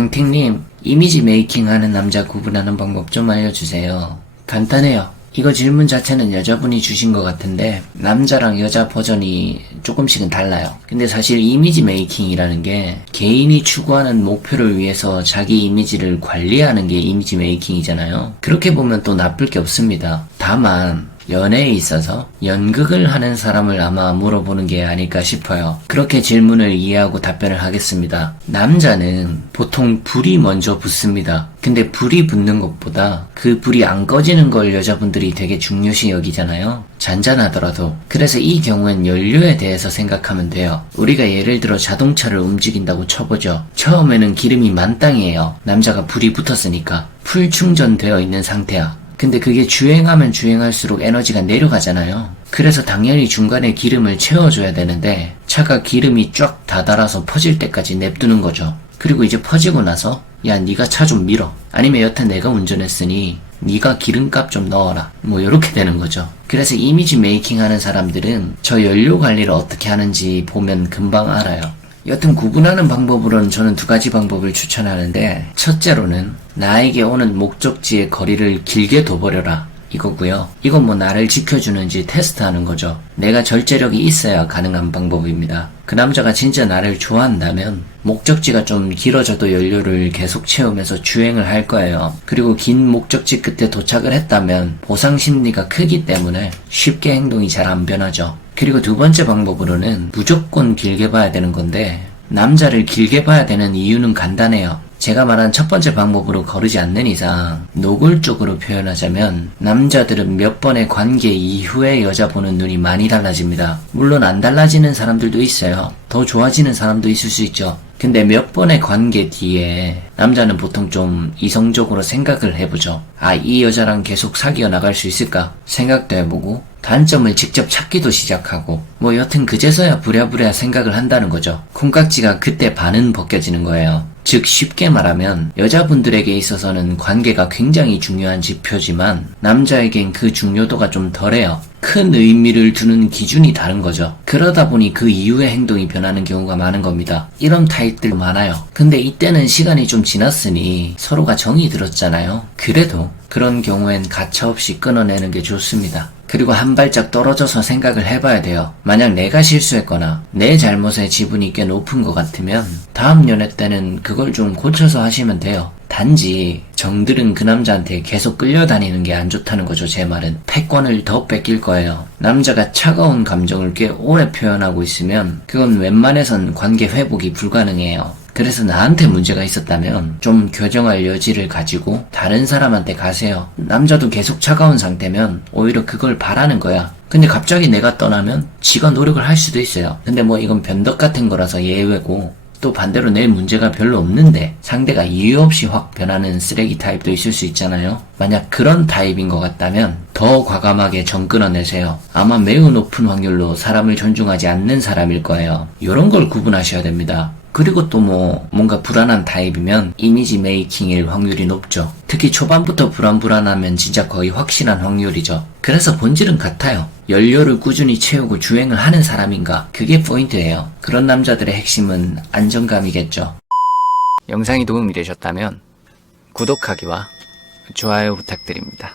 강택님, 이미지 메이킹 하는 남자 구분하는 방법 좀 알려주세요. 간단해요. 이거 질문 자체는 여자분이 주신 것 같은데 남자랑 여자 버전이 조금씩은 달라요. 근데 사실 이미지 메이킹이라는 게 개인이 추구하는 목표를 위해서 자기 이미지를 관리하는 게 이미지 메이킹이잖아요. 그렇게 보면 또 나쁠 게 없습니다. 다만 연애에 있어서 연극을 하는 사람을 아마 물어보는 게 아닐까 싶어요. 그렇게 질문을 이해하고 답변을 하겠습니다. 남자는 보통 불이 먼저 붙습니다. 근데 불이 붙는 것보다 그 불이 안 꺼지는 걸 여자분들이 되게 중요시 여기잖아요. 잔잔하더라도. 그래서 이 경우엔 연료에 대해서 생각하면 돼요. 우리가 예를 들어 자동차를 움직인다고 쳐보죠. 처음에는 기름이 만땅이에요. 남자가 불이 붙었으니까. 풀 충전되어 있는 상태야. 근데 그게 주행하면 주행할수록 에너지가 내려가잖아요. 그래서 당연히 중간에 기름을 채워줘야 되는데 차가 기름이 쫙 다달아서 퍼질 때까지 냅두는 거죠. 그리고 이제 퍼지고 나서 야 네가 차 좀 밀어. 아니면 여태 내가 운전했으니 네가 기름값 좀 넣어라. 뭐 이렇게 되는 거죠. 그래서 이미지 메이킹 하는 사람들은 저 연료 관리를 어떻게 하는지 보면 금방 알아요. 여튼 구분하는 방법으로는 저는 두 가지 방법을 추천하는데 첫째로는 나에게 오는 목적지의 거리를 길게 둬버려라 이거고요. 이건 뭐 나를 지켜주는지 테스트하는 거죠. 내가 절제력이 있어야 가능한 방법입니다. 그 남자가 진짜 나를 좋아한다면 목적지가 좀 길어져도 연료를 계속 채우면서 주행을 할 거예요. 그리고 긴 목적지 끝에 도착을 했다면 보상 심리가 크기 때문에 쉽게 행동이 잘 안 변하죠. 그리고 두 번째 방법으로는 무조건 길게 봐야 되는 건데 남자를 길게 봐야 되는 이유는 간단해요. 제가 말한 첫 번째 방법으로 거르지 않는 이상 노골적으로 표현하자면 남자들은 몇 번의 관계 이후에 여자 보는 눈이 많이 달라집니다. 물론 안 달라지는 사람들도 있어요. 더 좋아지는 사람도 있을 수 있죠. 근데 몇 번의 관계 뒤에 남자는 보통 좀 이성적으로 생각을 해보죠. 아, 이 여자랑 계속 사귀어 나갈 수 있을까? 생각도 해보고 단점을 직접 찾기도 시작하고 뭐 여튼 그제서야 부랴부랴 생각을 한다는 거죠. 콩깍지가 그때 반은 벗겨지는 거예요. 즉 쉽게 말하면 여자분들에게 있어서는 관계가 굉장히 중요한 지표지만 남자에겐 그 중요도가 좀 덜해요. 큰 의미를 두는 기준이 다른 거죠. 그러다 보니 그 이후의 행동이 변하는 경우가 많은 겁니다. 이런 타입들 많아요. 근데 이때는 시간이 좀 지났으니 서로가 정이 들었잖아요. 그래도 그런 경우엔 가차없이 끊어내는 게 좋습니다. 그리고 한 발짝 떨어져서 생각을 해봐야 돼요. 만약 내가 실수했거나 내 잘못에 지분이 꽤 높은 것 같으면 다음 연애 때는 그걸 좀 고쳐서 하시면 돼요. 단지 정들은 그 남자한테 계속 끌려다니는 게 안 좋다는 거죠. 제 말은 패권을 더 뺏길 거예요. 남자가 차가운 감정을 꽤 오래 표현하고 있으면 그건 웬만해선 관계 회복이 불가능해요. 그래서 나한테 문제가 있었다면 좀 교정할 여지를 가지고 다른 사람한테 가세요. 남자도 계속 차가운 상태면 오히려 그걸 바라는 거야. 근데 갑자기 내가 떠나면 지가 노력을 할 수도 있어요. 근데 뭐 이건 변덕 같은 거라서 예외고 또 반대로 내 문제가 별로 없는데 상대가 이유 없이 확 변하는 쓰레기 타입도 있을 수 있잖아요. 만약 그런 타입인 것 같다면 더 과감하게 정 끊어내세요. 아마 매우 높은 확률로 사람을 존중하지 않는 사람일 거예요. 이런 걸 구분하셔야 됩니다. 그리고 또 뭔가 불안한 타입이면 이미지 메이킹일 확률이 높죠. 특히 초반부터 불안하면 진짜 거의 확실한 확률이죠. 그래서 본질은 같아요. 연료를 꾸준히 채우고 주행을 하는 사람인가? 그게 포인트예요. 그런 남자들의 핵심은 안정감이겠죠. 영상이 도움이 되셨다면 구독하기와 좋아요 부탁드립니다.